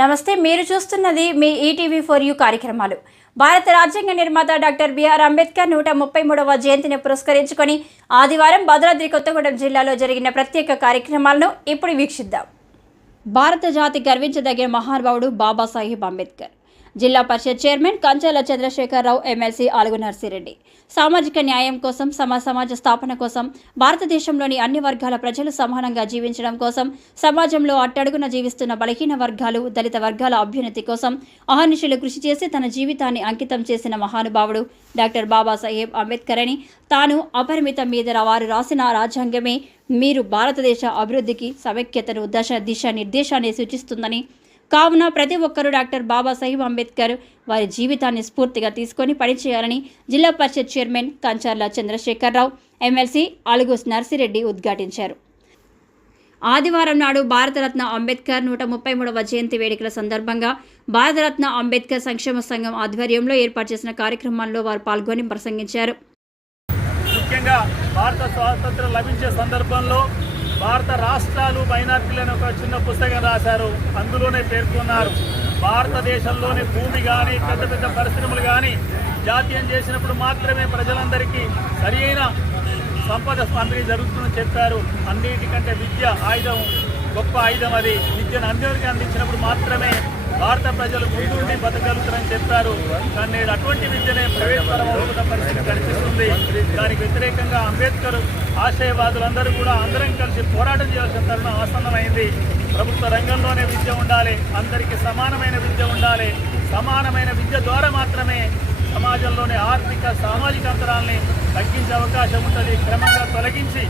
నమస్తే, మీరు చూస్తున్నది మీ ఈటీవీ ఫర్ యూ కార్యక్రమాలు. భారత రాజ్యాంగ నిర్మాత డాక్టర్ బిఆర్ అంబేద్కర్ 133వ జయంతిని పురస్కరించుకొని ఆదివారం భద్రాద్రి కొత్తగూడెం జిల్లాలో జరిగిన ప్రత్యేక కార్యక్రమాలను ఇప్పుడు వీక్షిద్దాం. భారత జాతి గర్వించదగిన మహానుభావుడు బాబాసాహెబ్ అంబేద్కర్. జిల్లా పరిషత్ చైర్మన్ కంచాల చంద్రశేఖరరావు, ఎమ్మెల్సీ ఆలుగు నర్సిరెడ్డి. సామాజిక న్యాయం కోసం, సమాజ స్థాపన కోసం, భారతదేశంలోని అన్ని వర్గాల ప్రజలు సమానంగా జీవించడం కోసం, సమాజంలో అట్టడుగున జీవిస్తున్న బలహీన వర్గాలు, దళిత వర్గాల అభ్యున్నతి కోసం అహర్నిశలు కృషి చేసి తన జీవితాన్ని అంకితం చేసిన మహానుభావుడు డాక్టర్ బాబాసాహెబ్ అంబేద్కర్ అని, తాను అపరిమితం మీద వారు రాసిన రాజ్యాంగమే మీరు భారతదేశ అభివృద్ధికి సమైక్యతను దిశానిర్దేశాన్ని సూచిస్తుందని, కావున ప్రతి ఒక్కరూ డాక్టర్ బాబాసాహెబ్ అంబేద్కర్ వారి జీవితాన్ని స్ఫూర్తిగా తీసుకొని పనిచేయాలని జిల్లా పరిషత్ చైర్మన్ కంచార్ల చంద్రశేఖరరావు, ఎమ్మెల్సీ ఆలుగు నర్సిరెడ్డి ఉద్ఘాటించారు. ఆదివారం నాడు భారతరత్న అంబేద్కర్ 133వ జయంతి వేడుకల సందర్భంగా భారతరత్న అంబేద్కర్ సంక్షేమ సంఘం ఆధ్వర్యంలో ఏర్పాటు చేసిన కార్యక్రమాల్లో వారు పాల్గొని ప్రసంగించారు. ముఖ్యంగా భారత స్వాతంత్రం లభించే సందర్భంలో భారత రాష్ట్రాలు మైనార్టీలను ఒక చిన్న పుస్తకం రాశారు. అందులోనే పేర్కొన్నారు, భారతదేశంలోని భూమి కానీ పెద్ద పెద్ద పరిశ్రమలు కానీ జాతీయం చేసినప్పుడు మాత్రమే ప్రజలందరికీ సరి అయిన సంపద పంపిణీ జరుగుతుందని చెప్పారు. అన్నిటికంటే విద్య ఆయుధం, గొప్ప ఆయుధం. అది విద్యను అందరికీ అందించినప్పుడు మాత్రమే భారత ప్రజలు ముందుండి బతకగలుగుతారని చెప్పారు. కానీ నేడు అటువంటి విద్యనే ప్రైవేట్ పరం అవుతున్న పరిస్థితి కనిపిస్తుంది. దానికి వ్యతిరేకంగా అంబేద్కర్ ఆశయవాదులందరూ కూడా అందరం కలిసి పోరాటం చేయాల్సిన తరుణం ఆసన్నమైంది. ప్రభుత్వ రంగంలోనే విద్య ఉండాలి, అందరికీ సమానమైన విద్య ఉండాలి. సమానమైన విద్య ద్వారా మాత్రమే సమాజంలోని ఆర్థిక సామాజిక అంతరాలని తగ్గించే అవకాశం ఉంటుంది. క్రమంగా తొలగించి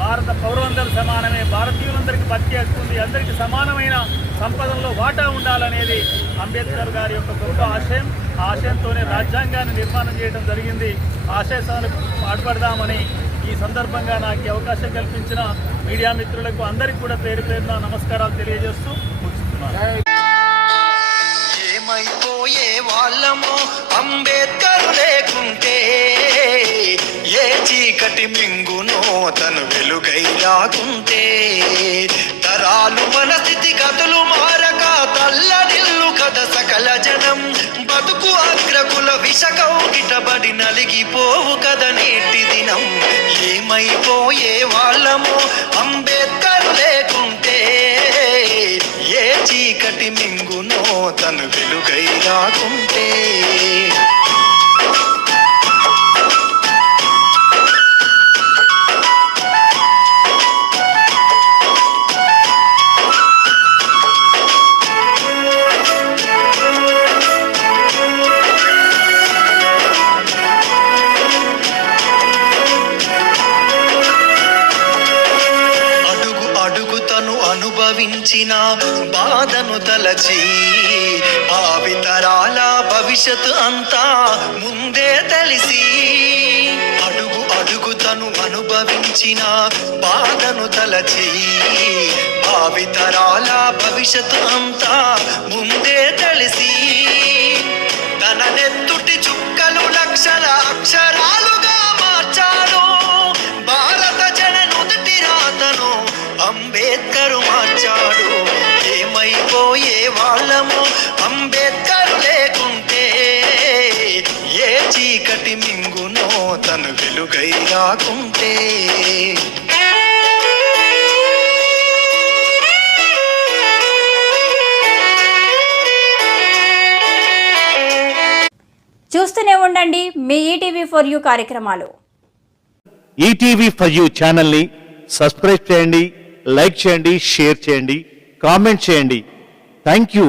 భారత పౌరులందరూ సమానమే, భారతీయులందరికీ బతికేస్తుంది, అందరికీ సమానమైన సంపదల్లో వాటా ఉండాలనేది అంబేద్కర్ గారి యొక్క గొప్ప ఆశయం. ఆ ఆశయంతోనే రాజ్యాంగాన్ని నిర్మాణం చేయడం జరిగింది. ఆశయాలకు పాటుపడదామని ఈ సందర్భంగా నాకు అవకాశం కల్పించిన మీడియా మిత్రులకు అందరికీ కూడా పేరు పేరున నమస్కారాలు తెలియజేస్తూ ముగిస్తున్నాను. ఏమైపోయే వాళ్ళమో అంబేద్కర్ లేకుంటే, ఏ చీకటి మింగునో తను వెలుగై రాకుంటే, తరాలు మన స్థితి గతులు మారక తల్లడిల్లు కథ సకల జనం, బతుకు అగ్రకుల విషకౌగిటబడి నలిగిపోవు కథ నేటి దినం. ఏమైపోయే వాళ్ళమో అంబేద్కర్ లేకుంటే, ఏ చీకటి మింగునో తను వెలుగై రాకుంటే. అనుభవించిన బాధను తలచి భావితరాల భవిష్యత్తు అంతా ముందే తెలిసి, అడుగు అడుగు తను అనుభవించిన బాధను తలచి భావితరాల భవిష్యత్తు అంతా ముందే తెలిసి, తన నెత్తుటి చుక్కలు లక్షల అక్షరాలుగా మార్చాడు. భారత జన నుదిటి రాతను అంబేద్కర్ మార్చాడు. ఏమైపోయే వాళ్ళము అంబేద్కర్ లేకుంటే, ఏ చీకటి మింగునో తను వెలుగై రాకుంటే. చూస్తూనే ఉండండి మీ ఈటీవీ ఫర్ యూ కార్యక్రమాలు. ఈటీవీ ఫర్ యూ ఛానల్ని సబ్స్క్రైబ్ చేయండి, లైక్ చేయండి, షేర్ చేయండి, కామెంట్ చేయండి. Thank you.